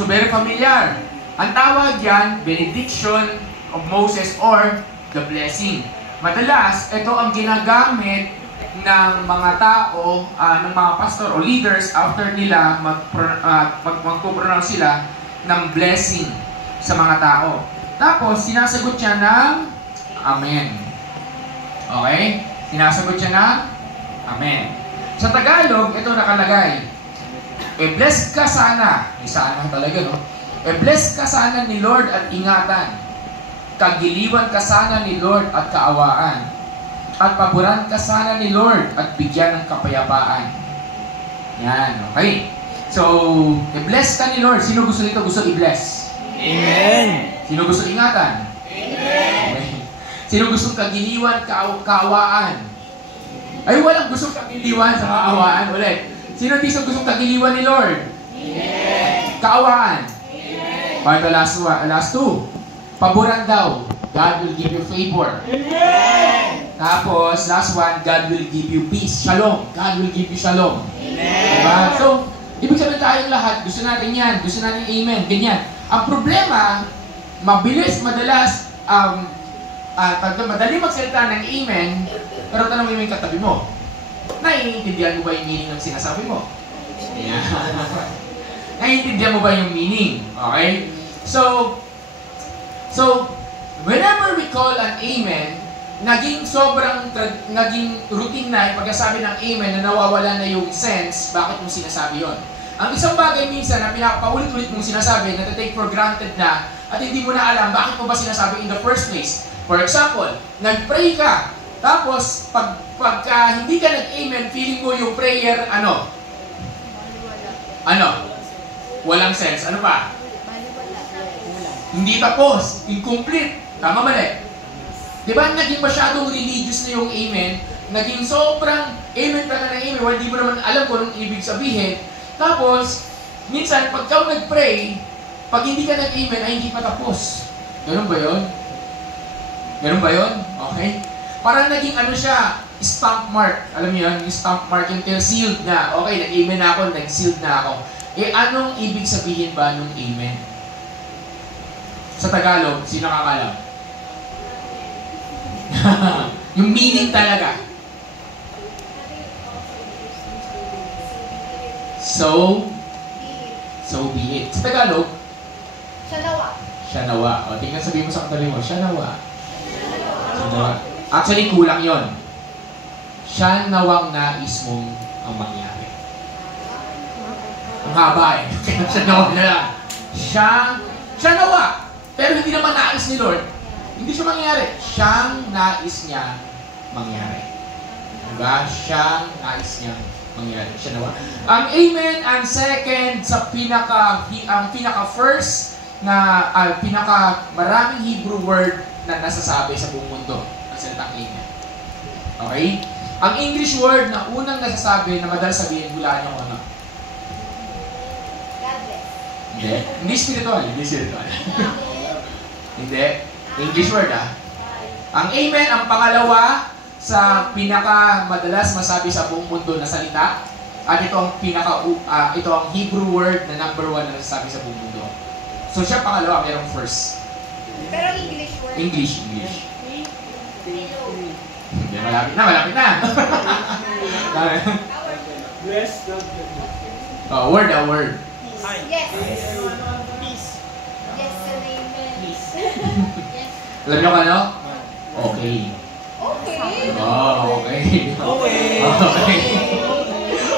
So very familiar. Ang tawag yan, benediction of Moses or the blessing. Madalas, ito ang ginagamit ng mga tao, ng mga pastor o leaders after nila magpo-pronounce sila ng blessing sa mga tao. Tapos, sinasagot siya ng Amen. Okay? Sinasagot siya ng Amen. Sa Tagalog, ito nakalagay. E-bless ka sana. Sana talaga, no? E-bless ka sana ni Lord at ingatan. Kagiliwan ka sana ni Lord at kaawaan. At paboran ka sana ni Lord at bigyan ng kapayapaan. Yan, okay. So, i-bless ka ni Lord. Sino gusto nito? Gusto i-bless? Amen. Sino gusto ingatan? Amen. Okay. Sino gusto kagiliwan, kaawaan? Ay, walang gusto kagiliwan sa kaawaan. Ulit. Sino gusto kagiliwan ni Lord? Amen. Kaawaan? Amen. Para last two. Paboran daw. God will give you favor. Amen. Tapos, last one, God will give you peace. Shalom. God will give you shalom. Amen. Diba? So, ibig sabihin tayong lahat, gusto natin yan. Gusto natin amen. Ganyan. Ang problema, madalas, madali magsalita ng amen, pero tanong mo yung katabi mo. Naiintindihan mo ba yung meaning ng sinasabi mo? Yeah. Naiintindihan mo ba yung meaning? Okay? So, whenever we call an amen, naging routine na yung pagkasabi ng amen na nawawala na yung sense, bakit mo sinasabi yon? Ang isang bagay minsan na pinapaulit-ulit mong sinasabi, na take for granted na, at hindi mo na alam bakit mo ba sinasabi in the first place. For example, nag-pray ka, tapos pagka hindi ka nag-amen, feeling mo yung prayer, ano? Walang sense. Ano pa? Hindi tapos. Incomplete. Tama mali? Diba naging masyadong religious na yung amen? Naging sobrang amen ka na ng amen, while di mo naman alam kung anong ibig sabihin. Tapos, minsan, pag ikaw nag-pray, pag hindi ka nag-amen, ay hindi pa tapos. Ganun ba yun? Ganun ba yun? Okay? Parang naging siya, stamp mark. Alam niyo yun? Yung stamp mark, yung sealed na. Okay, nag-amen na ako, nag-sealed na ako. Anong ibig sabihin ba nung amen? Sa Tagalog, sino nakakalam? Yung meaning talaga. So be it. Sa Tagalog, siya nawa. O, tingnan sabihin mo sa katabi mo, siya nawa. Actually, kulang yon. Siya nawang nais mong ang mangyari. Ang haba eh. Siya nawa na lang. Siya nawa. Pero hindi naman nais ni Lord. Hindi siya mangyari. Siyang nais niya mangyari. Diba? Siyang nais niya mangyari. Siya nawa. Ang amen, ang second, sa pinaka-first na pinaka-maraming Hebrew word na nasasabi sa buong mundo. Ang salitang amen. Okay? Ang English word na unang nasasabi na madalas sabihin, hulaan niyo kung ano. God bless. Hindi. Hindi spiritual. Hindi. English word Ang amen, ang pangalawa sa pinaka-madalas masabi sa buong mundo na salita. At ito ang ito ang Hebrew word na number 1 na nasasabi sa buong mundo. So siya pangalawa, merong first. Pero English word. English. Hindi, malapit na. Bless the Word. Yes. peace. Yes and amen. Peace. Yes. Alam niyo kung ano? Okay. Okay. Okay.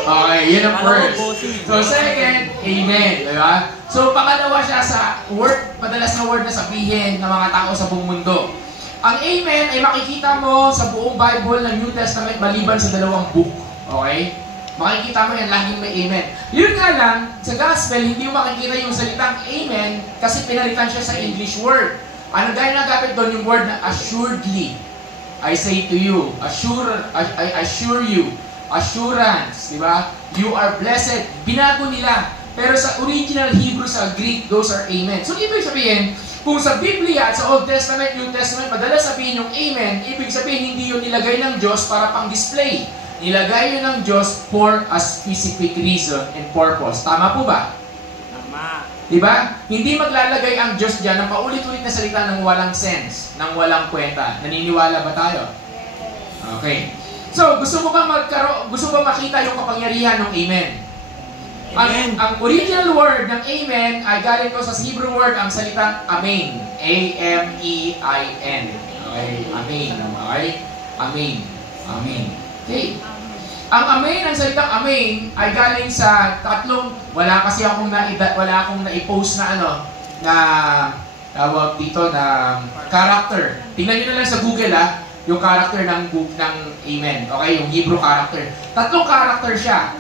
Okay, yun ang first. So second, amen. Diba? So pangalawa siya sa word, madalas na word na sabihin ng mga tao sa buong mundo. Ang amen ay makikita mo sa buong Bible ng New Testament maliban sa 2 book. Okay? Makikita mo yan, laging may amen. Yun nga lang, sa gospel, hindi mo makikita yung salitang amen kasi pinalitan siya sa English word. Ano dahil nagamit doon yung word na assuredly? I say to you, I assure you, assurance, di ba? You are blessed. Binago nila. Pero sa original Hebrew, sa Greek, those are amen. So, ibig sabihin, kung sa Biblia at sa Old Testament, New Testament, madalas sabihin yung amen, ibig sabihin, hindi yun nilagay ng Diyos para pang-display. Nilagay yun ng Diyos for a specific reason and purpose. Tama po ba? Tama. Diba? Hindi maglalagay ang Diyos dyan ng paulit-ulit na salita ng walang sense, ng walang kwenta. Naniniwala ba tayo? Okay. So, gusto mo ba makita yung kapangyarihan ng amen? Amen. Ang original word ng amen ay galing ko sa Hebrew word ang salitang amen. A-M-E-I-N. Okay? Amen. Okay? Amen. Amen. Okay. Ang amen, ang salitang amen ay galing sa tatlong, wala akong na-post na na tawag dito na character. Tingnan niyo na lang sa Google yung character ng amen. Okay, yung Hebrew character. Tatlong character siya.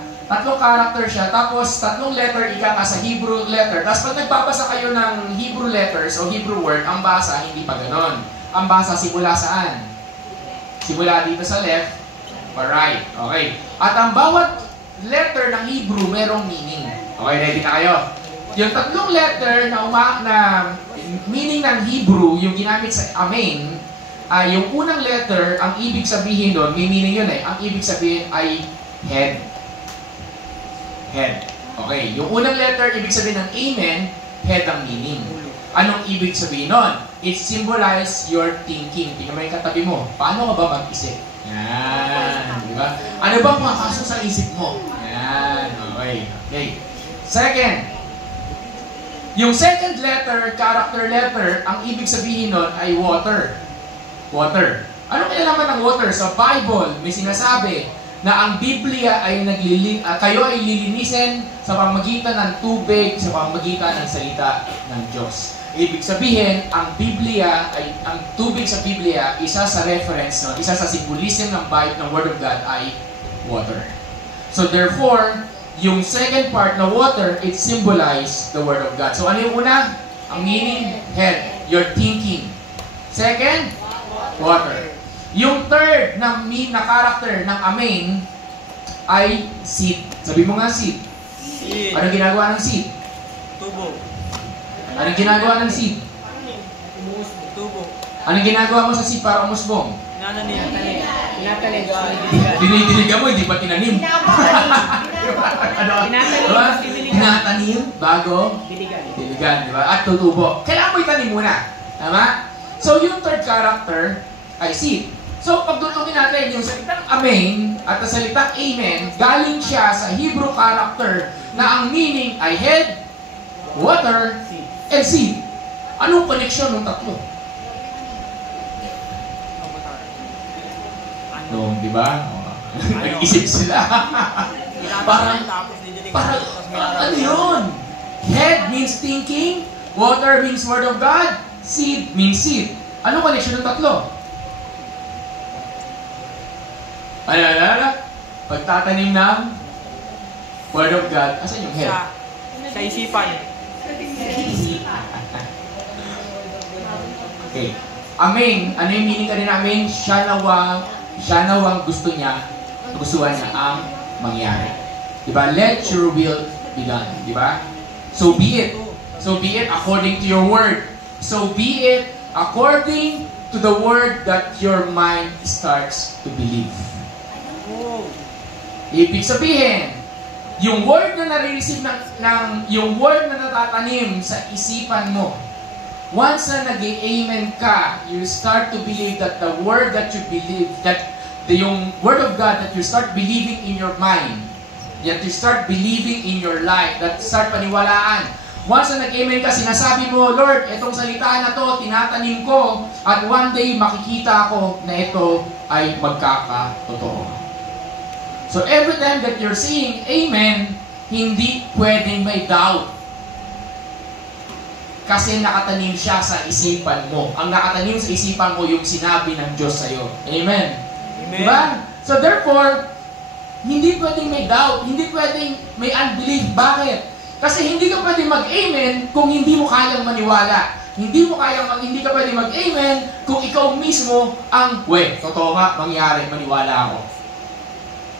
Tapos tatlong letter ika ka sa Hebrew letter. Tapos pag nagbabasa kayo ng Hebrew letters o Hebrew word, ang basa hindi pa ganon. Ang basa simula saan? Simula dito sa left, pa right. Okay. At ang bawat letter ng Hebrew merong meaning. Okay, ready na kayo? Yung tatlong letter na meaning ng Hebrew, yung ginamit sa amen, yung unang letter, ang ibig sabihin doon, may meaning yun Ang ibig sabihin ay head. Head. Okay. Yung unang letter, ibig sabihin ng amen, head ang meaning. Anong ibig sabihin nun? It symbolize your thinking. Tingnan mo yung katabi mo. Paano ka ba mag-isip? Yan. Di ba? Ano bang makasok sa isip mo? Yan. Okay. Okay. Second. Yung second letter, character letter, ang ibig sabihin nun ay water. Water. Ano kinalaman ng water? Sa Bible, may sinasabi na ang Biblia ay kayo ay lilinisin sa pamamagitan ng tubig, sa pamamagitan ng salita ng Diyos. Ibig sabihin, ang tubig sa Biblia, isa sa reference, isa sa symbolism ng Bible, ng Word of God ay water. So therefore, yung second part na water, it symbolize the Word of God. So ano yung una? Ang meaning, head, your thinking. Second, water. Yung third na character ng amen ay seed. Sabi mo nga seed. Seed. Ano ginagawa ng seed? Tubo. Anong ginagawa ng seed? Tubo. Anong ginagawa mo sa seed para umusbong? Nananim. Dinidiligan mo, hindi pa tinanim. Tinatanim bago diligan, di ba? At tutubo. Kailangan mo itanim muna. Tama? So, yung third character ay seed. So, pagdulungin natin, yung salitang amen at ang salitang amen, galing siya sa Hebrew character na ang meaning ay head, water, and seed. Anong connection ng tatlo? No, di ba? Nag-isip sila. parang, ano yun? Head means thinking, water means word of God, seed means seed. Anong connection ng tatlo? Ano? Pagtatanim ng word of God, asan yung head? Sa isipan. Okay. Amen. Ano yung meaning kanina? Amen. Siya nawang gustuhan niya ang mangyari. Diba? Let your will be done. Diba? So be it. So be it according to your word. So be it according to the word that your mind starts to believe. Ibig sabihin, yung word na nare-receive yung word na natatanim sa isipan mo, once na nag-amen ka, you start to believe that the word that you believe, yung word of God that you start believing in your mind, that you start believing in your life, that start paniwalaan. Once na nag-amen ka, sinasabi mo, Lord, itong salita na to, tinatanim ko, at one day makikita ko na ito ay magkakatotoo. So every time that you're saying amen, hindi pwedeng may doubt. Kasi nakatanim siya sa isipan mo. Ang nakatanim sa isipan mo yung sinabi ng Diyos sa'yo. Amen. Amen. Diba? So therefore, hindi pwedeng may doubt, hindi pwedeng may unbelief. Bakit? Kasi hindi ka pwedeng mag-amen kung hindi mo kayang maniwala. Hindi ka pwedeng mag-amen kung ikaw mismo ang, totoo nga, mangyari, maniwala ako.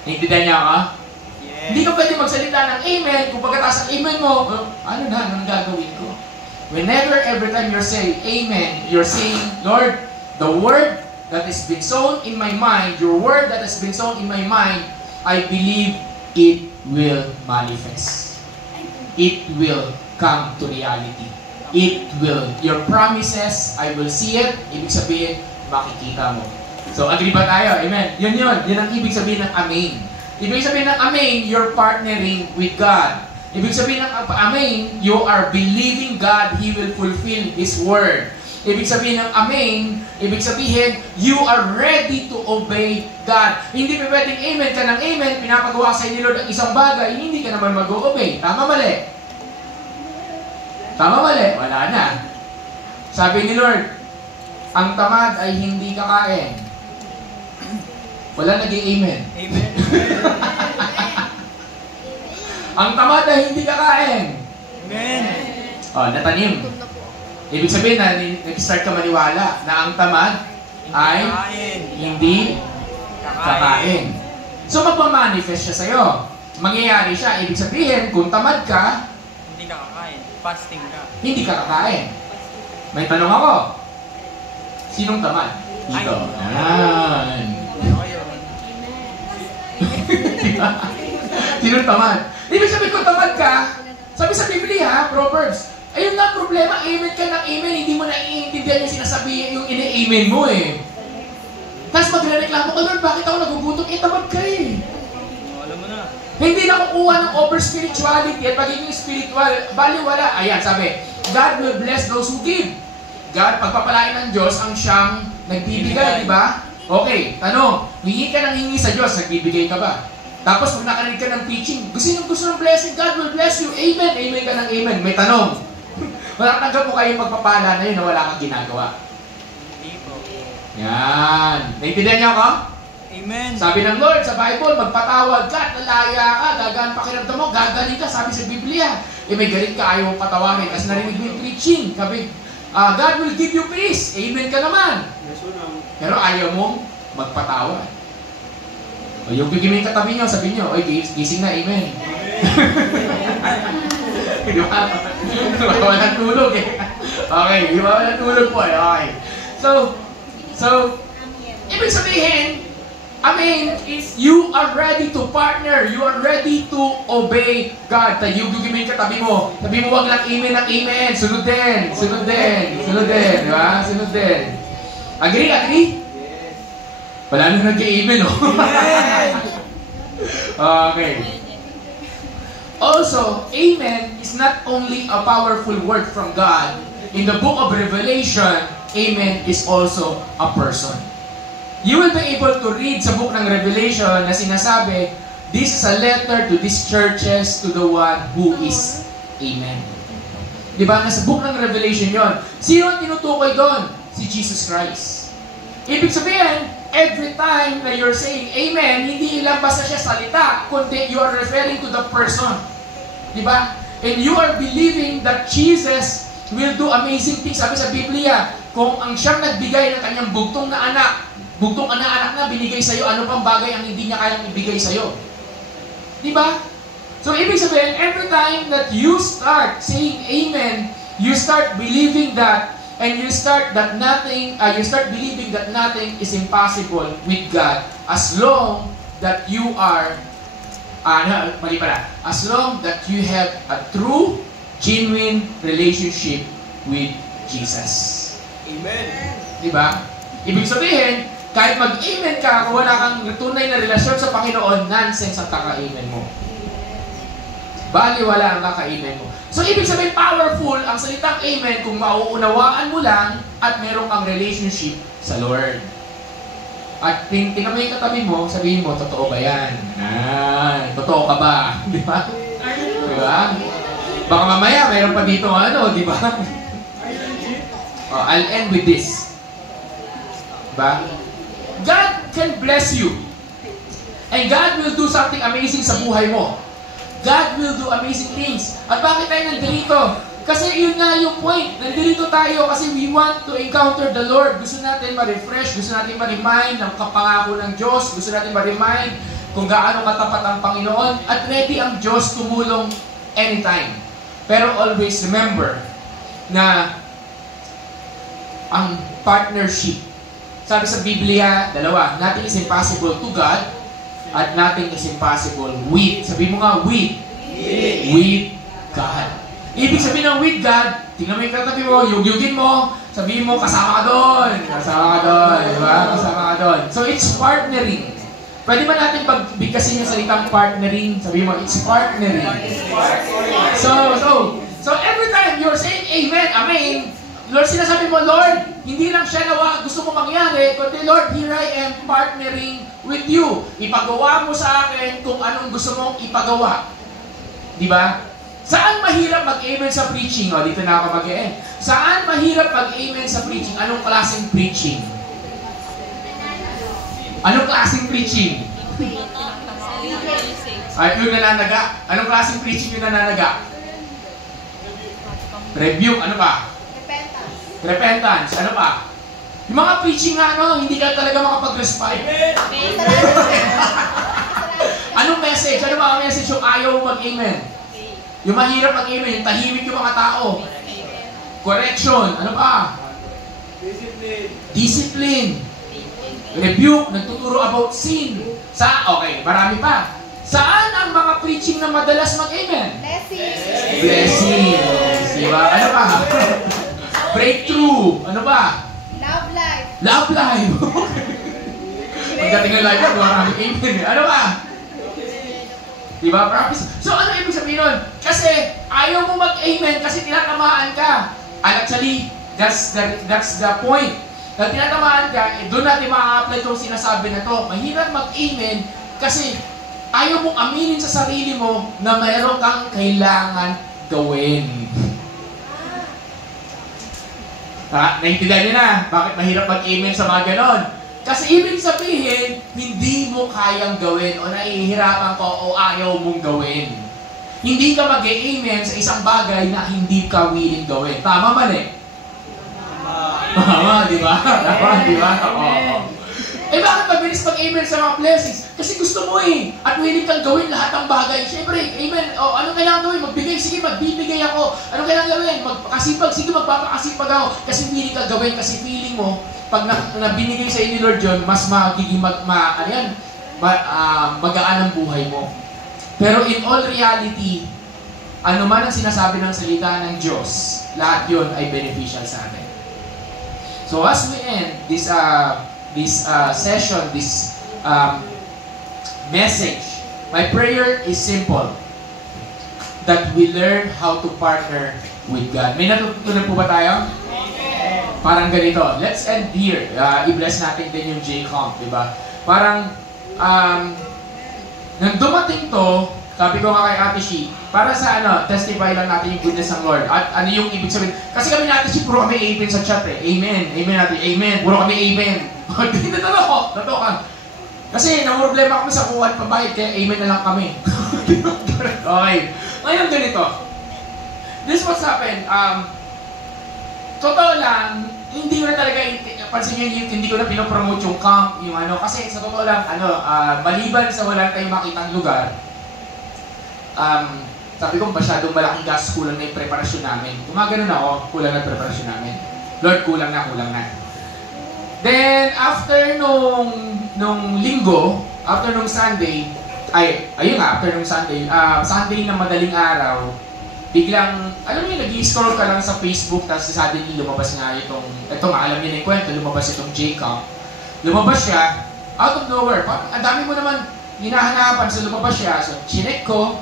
Naintindihan niya ka? Yes. Hindi ka pwede magsalita ng amen kung pagkatapos ng amen mo, anong gagawin ko? Whenever, every time you're saying amen, you're saying, Lord, the word that has been sown in my mind, your word that has been sown in my mind, I believe it will manifest. It will come to reality. It will. Your promises, I will see it. Ibig sabihin, makikita mo. So, agree ba tayo? Amen. Yun. Yun ang ibig sabihin ng amen. Ibig sabihin ng amen, you're partnering with God. Ibig sabihin ng amen, you are believing God, He will fulfill His word. Ibig sabihin ng amen, ibig sabihin, you are ready to obey God. Hindi pa pwedeng amen ka ng amen, pinapagawa sa ni Lord ang isang bagay, hindi ka naman mag-obey. Tama mali? Tama mali? Wala na. Sabi ni Lord, ang tamad ay hindi kakain. Wala naging amen. Amen. Ang tamad ay hindi kakain. Amen. Natanim. Ibig sabihin na nag-start ka maniwala na ang tamad ay hindi kakain. So magmamanifest siya sa'yo. Mangyayari siya. Ibig sabihin, kung tamad ka, Hindi ka kakain. Fasting ka. hindi ka kakain. May tanong ako. Sinong tamad? Dito. Yan. Ako yun. Sinong tamad? Ibig sabihin kung tamad ka, sabi sa Biblia, Proverbs, ayun nga ang problema, amen ka ng amen, hindi mo naiintindihan yung sinasabi, yung ini-amen mo eh. Tapos magre-reklamo ka, Lord, bakit ako nagugutom? Tamad ka eh. Alam mo na. Hindi na kukuha ng over-spirituality at pagiging spiritual, baliwala. Ayan, sabi, God will bless those who give. God, pagpapalain ng Diyos ang siyang nagbibigay, di ba? Okay, tanong, hingi ka ng hingi sa Diyos, nagbibigay ka ba? Tapos pag nakarinig ka ng teaching, gusto ng blessing, God will bless you. Amen, amen ka ng amen. May tanong, matatanggap mo kayo magpapala na yun na wala kang ginagawa. Hindi po. Yan. Naintindihan niyo ako? Amen. Sabi ng Lord sa Bible, magpatawad ka at lalaya ka, gagaan pakiramdam mo, gagaling ka, sabi sa Biblia. May galit ka, ayaw mong patawarin. Kasi narinig mo yung preaching. Sabi, God will give you peace. Amen ka naman. Pero ayaw mong magpatawad. O yung bigiming katabi nyo, sabi nyo, oy, gising na, amen. Di ba? Walang tulog eh. Okay, walang tulog po eh. Okay. So, ibig sabihin, amen is you are ready to partner. You are ready to obey God. Tayo gugiming katabi mo. Sabi mo, wag lang amen ng amen. Sunod din. Sunod din. Sunod din. Di ba? Sunod din. Agree? Agree? Wala nang nag-amen, no? Okay. Also, amen is not only a powerful word from God. In the book of Revelation, amen is also a person. You will be able to read sa book ng Revelation na sinasabi, this is a letter to these churches to the one who is amen. Diba? Nasa book ng Revelation yon. Sino ang tinutukoy doon? Si Jesus Christ. Ibig sabihin, every time na you're saying amen, hindi ilang basta siya salita, kundi you are referring to the person. Diba? And you are believing that Jesus will do amazing things. Sabi sa Biblia, kung ang siyang nagbigay ng kanyang bugtong na anak na binigay sa'yo, ano pang bagay ang hindi niya kayang ibigay sa'yo? Diba? So, ibig sabihin, every time that you start saying amen, you start believing that, and you start believing that nothing is impossible with God as long that you are, as long that you have a true, genuine relationship with Jesus. Amen. Diba? Ibig sabihin, kahit mag-amen ka, kung wala kang tunay na relasyon sa Panginoon, nonsense ang kaka-amen mo. Baliwala ang kaka-amen mo. So, ibig sabihin, powerful ang salitang amen kung mauunawaan mo lang at meron kang relationship sa Lord. At tingnan mo yung katabi mo, sabihin mo, totoo ba yan? Totoo ka ba? Di ba? Di ba? Baka mamaya, mayroon pa dito di ba? I'll end with this. Diba? God can bless you. And God will do something amazing sa buhay mo. God will do amazing things. At bakit tayo nandito? Kasi yun nga yung point. Nandito tayo kasi we want to encounter the Lord. Gusto natin ma-refresh, gusto natin ma-remind ng kapangako ng Diyos, gusto natin ma-remind kung gaano katapat ang Panginoon, at ready ang Diyos tumulong anytime. Pero always remember na ang partnership, sabi sa Biblia, dalawa, nothing is impossible to God at nothing is impossible with, sabi mo nga, with God. Ibig sabihin ng with God, tingnan mo yung katabi mo, yugyugin mo, sabihin mo, kasama ka doon. Kasama ka doon, di ba? Kasama ka doon. So, it's partnering. Pwede ba natin pagbigkasin yung salitang partnering? Sabihin mo, it's partnering. So every time you're saying amen, amen, Lord, sinasabi mo, Lord, hindi lang siya nawa gusto mo mangyari, kundi Lord, here I am partnering with you. Ipagawa mo sa akin kung anong gusto mong ipagawa. Di ba? Saan mahirap mag-amen sa preaching? O, dito na ako mag-amen. Saan mahirap mag-amen sa preaching? Anong klaseng preaching? Anong klaseng preaching? Ay, yung nananaga. Anong klaseng preaching yung nananaga? Rebuke. Ano pa? Repentance. Ano pa? Yung mga preaching nga, hindi ka talaga makapag-respond. Anong message? Ano ba ang message yung ayaw mag-amen? Yung mahirap mag-amen, yung tahimik yung mga tao. Correction. Ano pa? Discipline. Rebuke. Nagtuturo about sin. Okay, marami pa. Saan ang mga preaching na madalas mag-amen? Blessing. Diba? Ano pa? Breakthrough. Ano ba? Love life. Love life. Pagdating ng life, maraming amen. Ano ba? Diba? Promise. So, ano ibig sabihin nun? Kasi, ayaw mo mag-amen kasi tinatamaan ka. And actually, that's the point. Na tinatamaan ka, doon natin ma-apply itong sinasabi na to. Mahirap mag-amen kasi ayaw mong aminin sa sarili mo na mayroon kang kailangan gawin. Naintindihan niyo na bakit mahirap mag-amen sa mga ganon? Kasi ibig sabihin, hindi mo kayang gawin o nahihirapan ka o ayaw mong gawin. Hindi ka mag-amen sa isang bagay na hindi ka willing gawin. Tama mali? Tama, di ba? Tama, di ba? Oo. Eh bakit mabilis mag-amen sa mga blessings? Kasi gusto mo eh. At willing kang gawin lahat ng bagay. Siyempre, amen. O, anong kailangan gawin? Magbigay. Sige, magbibigay ako. Anong kailangan gawin? Magpakasipag. Sige, magpapakasipag ako. Kasi willing kang gawin. Kasi feeling mo, pag binigay sa ni Lord yun, mas magiging magaan ang buhay mo. Pero in all reality, ano man ang sinasabi ng salita ng Diyos, lahat yun ay beneficial sa atin. So as we end this session, this message, my prayer is simple. That we learn how to partner with God. May natutunan po ba tayo? Parang ganito. Let's end here. I-bless natin din yung J-Comp, di ba? Parang, nang dumating to, sabi ko nga kay Ate Shi, para sa testify lang natin yung goodness ng Lord. At ano yung ibig sabihin? Kasi kami na Ate Shi, puro kami amen sa chat eh. Amen. Amen natin. Amen. Puro kami amen. Totoo ka. Kasi namroblema kami sa kuwan pabayad, kaya amen na lang kami. Okay. Ngayon ganito. This what's happened. Totoo lang, hindi ko na talaga, pansin nyo, hindi ko na pinopromote yung camp, yung kasi sa totoo lang, maliban sa wala tayong makitang lugar, sabi ko, masyadong malaking gas, kulang na yung preparasyon namin. Gumagano na ako, kulang na preparasyon namin. Lord, kulang na. Then, after nung linggo, after nung Sunday, after nung Sunday, Sunday na madaling araw, biglang, alam niyo, nag-i-scroll ka lang sa Facebook, tapos suddenly lumabas nga alam niyo na yung kwento, lumabas itong Jacob. Lumabas siya, out of nowhere, parang ang dami mo naman hinahanapan, so lumabas siya, so chinek ko,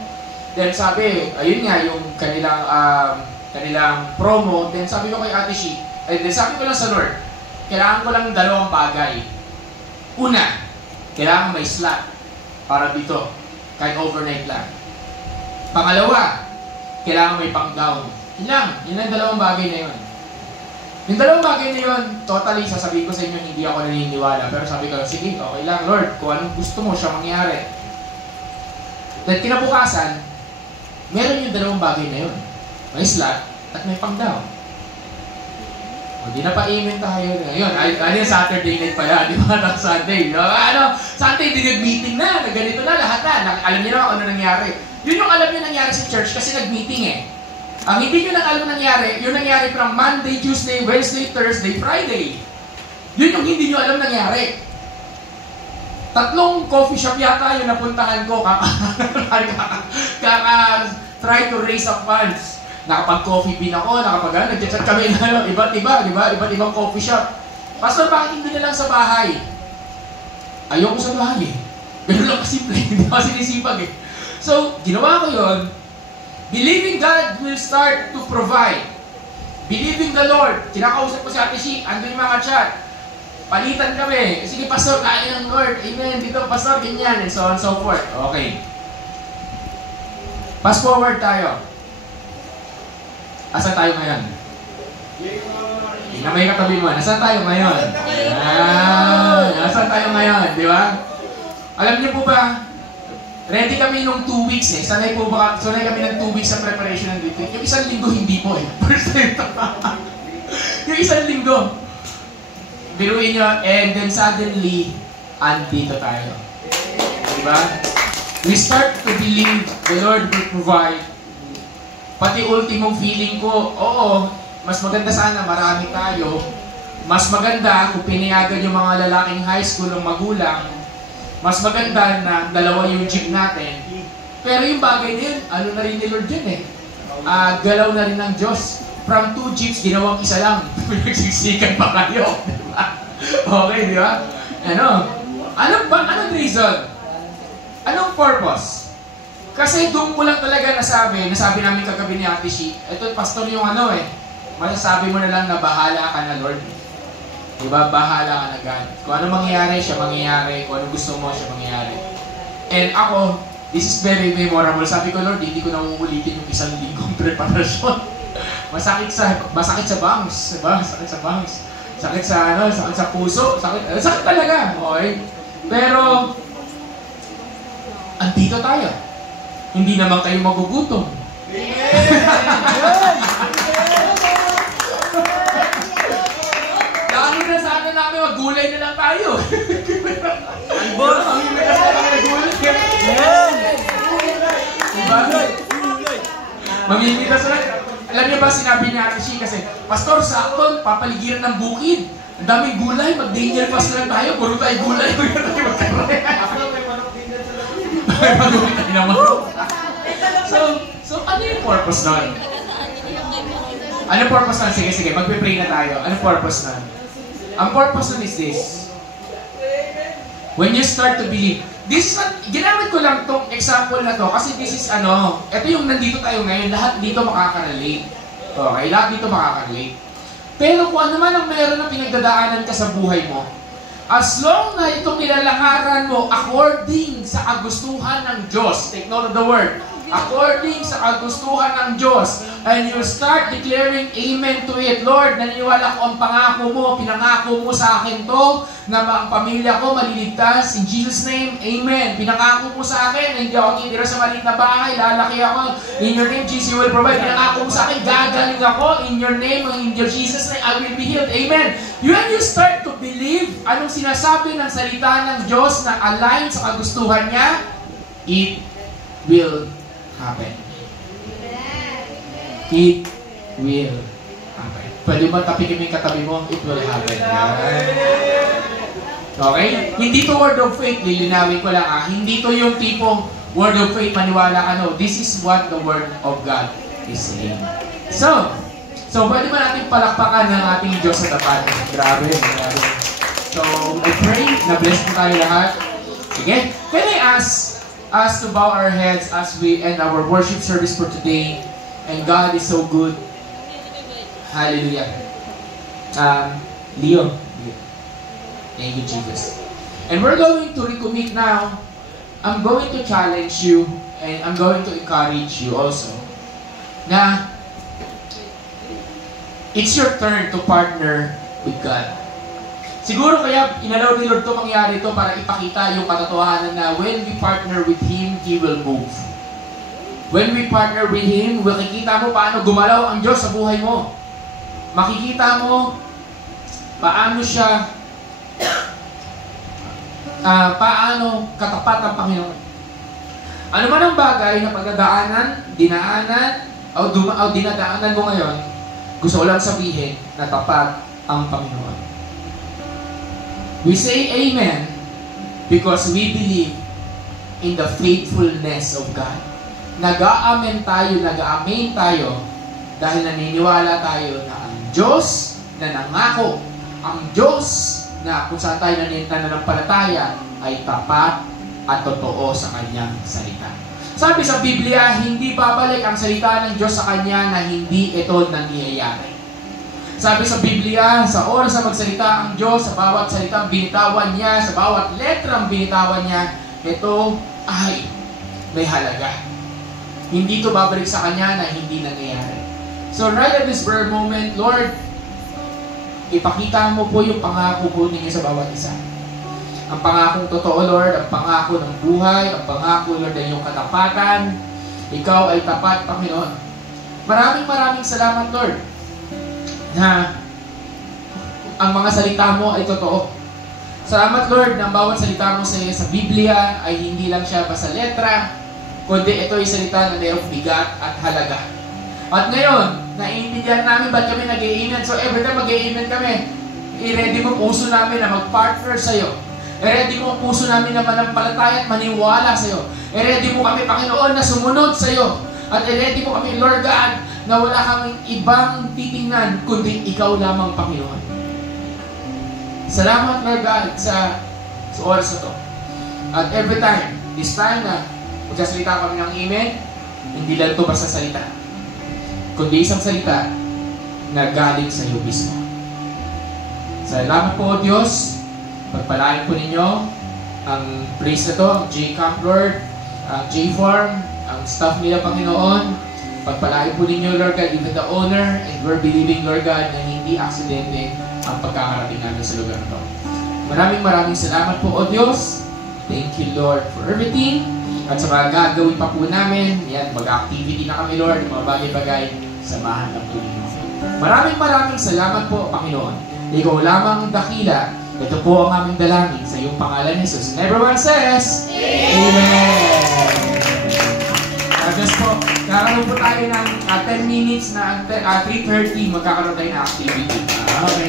then sabi, ayun nga, yung kanilang promo, then sabi ko kay Ate Shi, then sabi ko lang sa Lord, kailangan ko lang dalawang bagay. Una, kailangan may slot para dito, kahit overnight lang. Pangalawa, kailangan may pang-down. Yun ang dalawang bagay na yun. Yung dalawang bagay na yun, totally, sasabihin ko sa inyo, hindi ako naniniwala. Pero sabi ko, sige, okay lang, Lord, kung anong gusto mo siya mangyari. Then kinabukasan, meron yung dalawang bagay na yun. May slot at may pang-down. O, di na pa-amen tayo. Ayun, yung Saturday night pala, di ba? Sunday. Sunday, dinag-meeting na, ganito na, lahat na. Alam niyo na ano nangyari. Yun yung alam nyo nangyari sa church kasi nag-meeting eh. Ang hindi nyo lang alam nangyari, yung nangyari from Monday, Tuesday, Wednesday, Thursday, Friday. Yun yung hindi nyo alam nangyari. 3 coffee shop yata yung napuntahan ko, try to raise up funds. nakapag-coffee bean ako, nagchat-chat kami na iba't iba, di ba? Iba't ibang coffee shop. Pastor, bakit hindi na lang sa bahay? Ayoko sa bahay eh. Ganun lang kasimple, hindi ako sinisipag eh. So, ginawa ko yon. Believing God will start to provide. Believing the Lord. Kinakausap ko si Ate Shi, andun yung mga chat. Palitan kami. Sige, Pastor, kain ng Lord. Amen. Dito, Pastor, ganyan. And so on and so forth. Okay. Fast forward tayo. Asan tayo ngayon? Na may katabi mo. Nasaan tayo ngayon? Nasaan tayo ngayon? Di ba? Alam niyo po ba, ready kami nung 2 weeks eh. Sanay kami ng 2 weeks sa preparation ng retreat. Yung isang linggo, hindi po eh. First time. Yung isang linggo. Biruin nyo, and then suddenly, andito tayo. Diba? We start to believe the Lord will provide. Pati ultimong feeling ko, oo, mas maganda sana marami tayo. Mas maganda kung pinayagan yung mga lalaking high school ng magulang. Mas maganda na dalawa yung jeep natin. Pero yung bagay na yun, ano na rin ni Lord yun eh. Galaw na rin ng Diyos. From 2 jeeps, ginawang isa lang. Pinagsiksikan pa kayo. Diba? Okay, di ba? Anong reason? Anong purpose? Kasi doon mo lang talaga nasabi namin kagabi ni Ate Shi, ito, pastor yung masasabi mo na lang na bahala ka na Lord. Diba? Bahala ka na God. Kung ano mangyayari, siya mangyayari. Kung ano gusto mo, siya mangyayari. And ako, this is very memorable. Sabi ko, Lord, hindi ko na uulitin yung isang linggong preparasyon. Masakit sa bangs. Diba? Sakit sa bangs. Sakit sa puso. Sakit talaga. Okay? Pero, andito tayo. Hindi naman kayo magugutom. Lalo na sana namin maggulay na lang tayo. Albor, mamimitas na lang nagulay. Diba? Mamimitas na lang. Alam niyo ba, sinabi ni Ate Shi kasi, Pastor, sakto, papaligiran ng bukid. Ang daming gulay, mag-danger pass lang tayo. Puro tayo gulay, huwag na tayo magkaroon. May mag-uwi tayo naman. So, ano yung purpose nun? Ano purpose nun? Sige, magpe-pray na tayo. Ano purpose nun? Ang purpose nun is this. When you start to believe, this is ginamit ko lang tong example na to kasi this is ito yung nandito tayo ngayon, lahat dito makaka-relate. Okay, lahat dito makaka-relate. Pero kung ano man ang meron na pinagdadaanan ka sa buhay mo, as long na itong nilalakaran mo according sa kagustuhan ng Diyos, take note of the word, according sa kagustuhan ng Diyos, and you start declaring amen to it. Lord, naniniwala ko ang pangako mo, pinangako mo sa akin to, na ang pamilya ko maliligtas. In Jesus' name, amen. Pinangako mo sa akin na hindi ako titira sa maliit na bahay, lalaki ako. In your name, Jesus, you will provide. Pinangako mo sa akin, gagaling ako. In your name, in your Jesus' name, I will be healed. Amen. When you start to believe anong sinasabi ng salita ng Diyos na align sa kagustuhan niya, it will happen. It will happen. Pwede ba tapikin mo yung katabi mo? It will happen. Okay? Hindi to word of faith. Lilinawin ko lang Hindi to yung tipong word of faith, maniwala ka. No. This is what the word of God is saying. So pwede ba natin palakpakan ng ating Diyos sa tapat? Grabe. So, I pray na bless mo tayo lahat. Sige? Can I ask us to bow our heads as we end our worship service for today? And God is so good. Hallelujah. Leo. Thank you, Jesus. And we're going to recommit now. I'm going to challenge you and I'm going to encourage you also na it's your turn to partner with God. Siguro kaya inalaw ni Lord to mangyari ito para ipakita yung katotohanan na when we partner with Him, He will move. When we partner with Him, makikita mo paano gumalaw ang Diyos sa buhay mo. Makikita mo paano siya paano katapat ang Panginoon. Ano man ang bagay na pagdadaanan, dinaanan, o dinadaanan mo ngayon, gusto ko lang sabihin na tapat ang Panginoon. We say amen because we believe in the faithfulness of God. Nag-aamen tayo Dahil naniniwala tayo na ang Diyos na nangako, ang Diyos na kung saan tayo nananampalataya ay tapat at totoo sa kanyang salita. Sabi sa Biblia, hindi babalik ang salita ng Diyos sa kanya na hindi ito nangyayari. Sabi sa Biblia, sa oras na magsalita ang Diyos, sa bawat salitang binitawan niya, sa bawat letrang binitawan niya, ito ay may halaga. Hindi ito babalik sa kanya na hindi nangyayari. So right at this very moment, Lord, ipakita mo po yung pangako po ninyo sa bawat isa. Ang pangakong totoo, Lord, ang pangako ng buhay, ang pangako, Lord, ay yung katapatan. Ikaw ay tapat, Panginoon. Maraming salamat, Lord, na ang mga salita mo ay totoo. Salamat, Lord, na ang bawat salita mo sa Biblia ay hindi lang siya basta letra, kundi ito ay salita na mayroong bigat at halaga. At ngayon, naiintindihan namin ba't kami nag-i-amen. So every time mag-i-amen kami, i-ready mo puso namin na mag-partner sa'yo. I-ready mo ang puso namin na manampalataya at maniwala sa'yo. I-ready mo kami, Panginoon, na sumunod sa'yo. At i-ready mo kami, Lord God, na wala kaming ibang titingnan, kundi ikaw lamang, Panginoon. Salamat, Lord God, sa oras na to. At every time, this time na magsasalita kami ng amen, hindi lang ito basta salita, kundi isang salita na galing sa iyo mismo. Salamat po, O Diyos. Pagpalain po ninyo ang praise na to, ang J-Camp, Lord, ang J-Farm, ang staff nila, Panginoon. Pagpalain po ninyo, Lord God, even the owner, and we're believing, Lord God, na hindi aksidente ang pagkakarating namin sa lugar na to. Maraming salamat po, O Diyos. Thank you, Lord, for everything. At sa mga gagawin pa po namin, yan, mag-activity na kami, Lord, mga bagay-bagay, samahan lang po ninyo. Maraming salamat po, Panginoon. Ikaw lamang ang dakila. Ito po ang aming dalangin sa iyong pangalan, Jesus. And everyone says, Amen! Just po, kakaroon po tayo ng 10 minutes na 3:30, magkakaroon tayo ng activity. Okay.